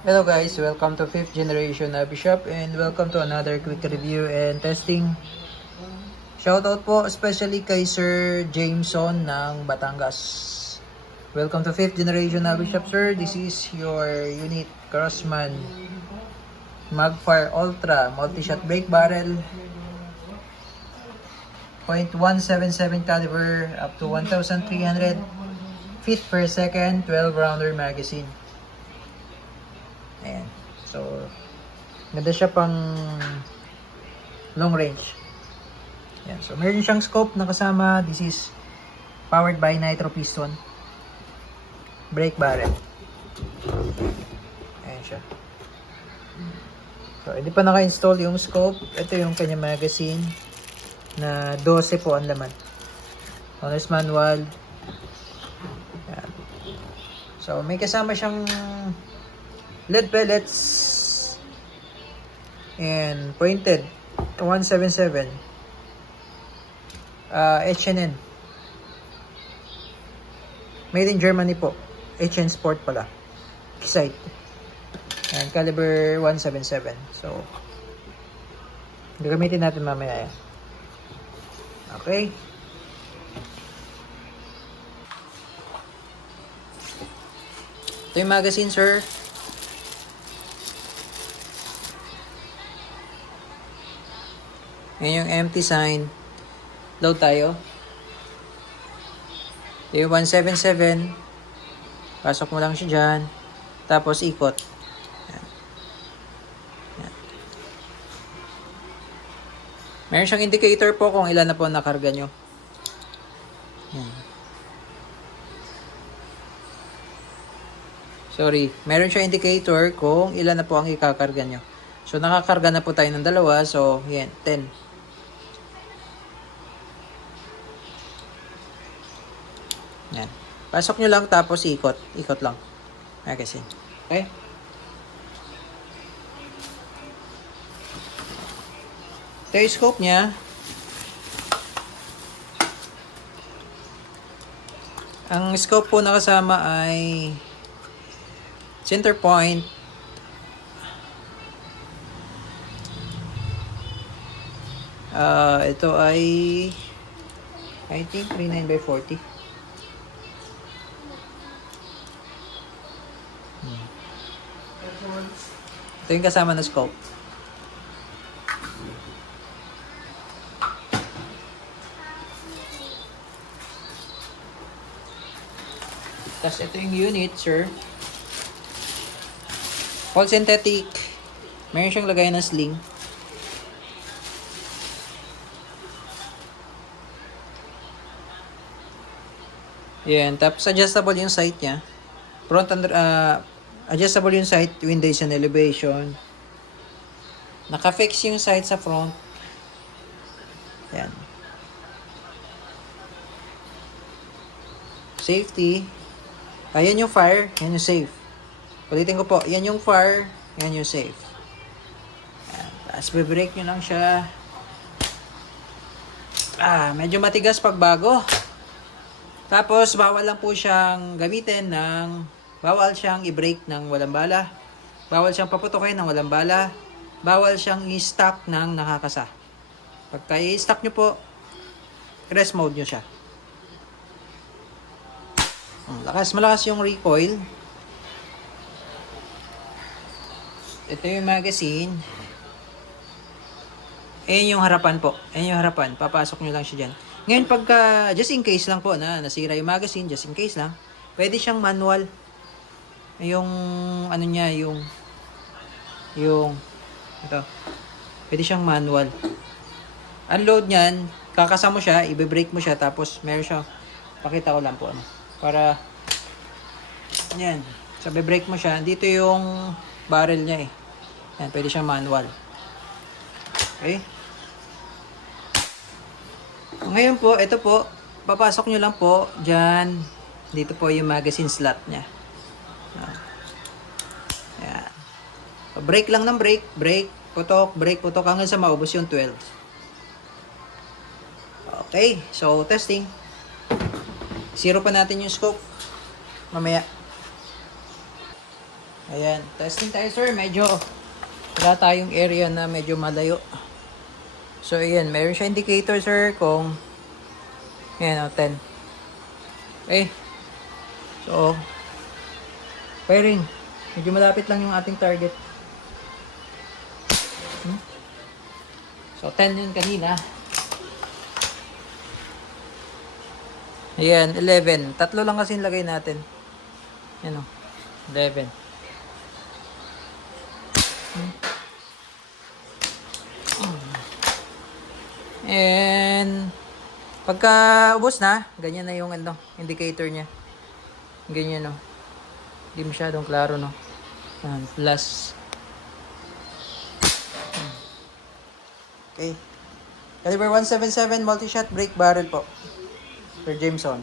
Hello guys, welcome to 5th generation Nabi Shop and welcome to another quick review and testing. Shoutout po especially kay Sir Jameson ng Batangas. Welcome to 5th generation Nabi Shop, sir. This is your unit Crossman Magfire Ultra multi-shot brake barrel, .177 caliber up to 1,300 feet per second, 12 rounder magazine. Ayan. So, ganda siya pang long range. Ayan. So, meron siyang scope na kasama. This is powered by nitro piston. Brake barrel. Ayan siya. So, hindi pa naka-install yung scope. Ito yung kanya magazine na 12 po ang laman. Owner's manual. Ayan. So, may kasama siyang LED pellets and pointed 177 H&N made in Germany po, HN Sport pala, Kisight, and caliber 177. So gagamitin natin mamaya yan. Okay, ito yung magazine, sir. Ngayon yung empty sign. Load tayo. Yung 177. Pasok mo lang siya dyan. Tapos ikot. Yan. Yan. Meron siyang indicator po kung ilan na po nakarga nyo. Yan. Sorry. Meron siyang indicator kung ilan na po ang ikakarga nyo. So nakakarga na po tayo ng dalawa. So yan. 10. Yan. Pasok nyo lang tapos ikot. Ikot lang. Magazine. Okay? Ito yung scope niya. Ang scope po na kasama ay center point. Ito ay I think 39/40. Ito yung kasama na scope. Tapos ito yung unit, sir. All synthetic. Meron siyang lagay ng sling. Yan. Tapos adjustable yung sight niya. Front and adjustable yung sight, windows and elevation. Naka-fix yung sight sa front. Yan. Safety. Ayan yung fire, yan yung safe. Ulitin ko po, yan yung fire, yan yung safe. Yan. Tapos be-brake nyo lang siya. Medyo matigas pag bago. Tapos bawal lang po siyang gamitin bawal siyang i-brake ng walang bala. Bawal siyang paputukin ng walang bala. Bawal siyang i-stop ng nakakasa. Pagka i-stop nyo po, rest mode nyo siya. Malakas yung recoil. Ito yung magazine. Ayan yung harapan po. Ayan yung harapan. Papasok nyo lang siya dyan. Ngayon pagka, just in case lang po na nasira yung magazine, just in case lang, pwede siyang manual. Yung ano niya, yung ito. Pwede siyang manual. Unload niyan, kakasa mo siya, ibe-brake mo siya, tapos meron siya, pakita ko lang po para yan, sabi brake mo siya, dito yung barrel niya eh. Yan, pwede siyang manual. Okay? Ngayon po, ito po, papasok nyo lang po dyan, dito po yung magazine slot niya. Yan. Brake lang ng brake, brake, putok hanggang sa maubos yung 12. Okay, so testing. Zero pa natin yung scope. Mamaya. Ayan, testing tayo sir. Medyo wala tayong area na medyo malayo. So ayan, meron siya indicator sir kung ayan o, 10. Okay. So, firing. Medyo malapit lang yung ating target. So, 10 yun kanina. Ayan, 11. Tatlo lang kasi nilagay natin. Yan o, 11. And, pagka ubos na, ganyan na yung ano, indicator niya. Ganyan no. Hindi masyadong klaro no. Plus. Okay. Caliber 177 multi-shot brake barrel po. Sir Jameson.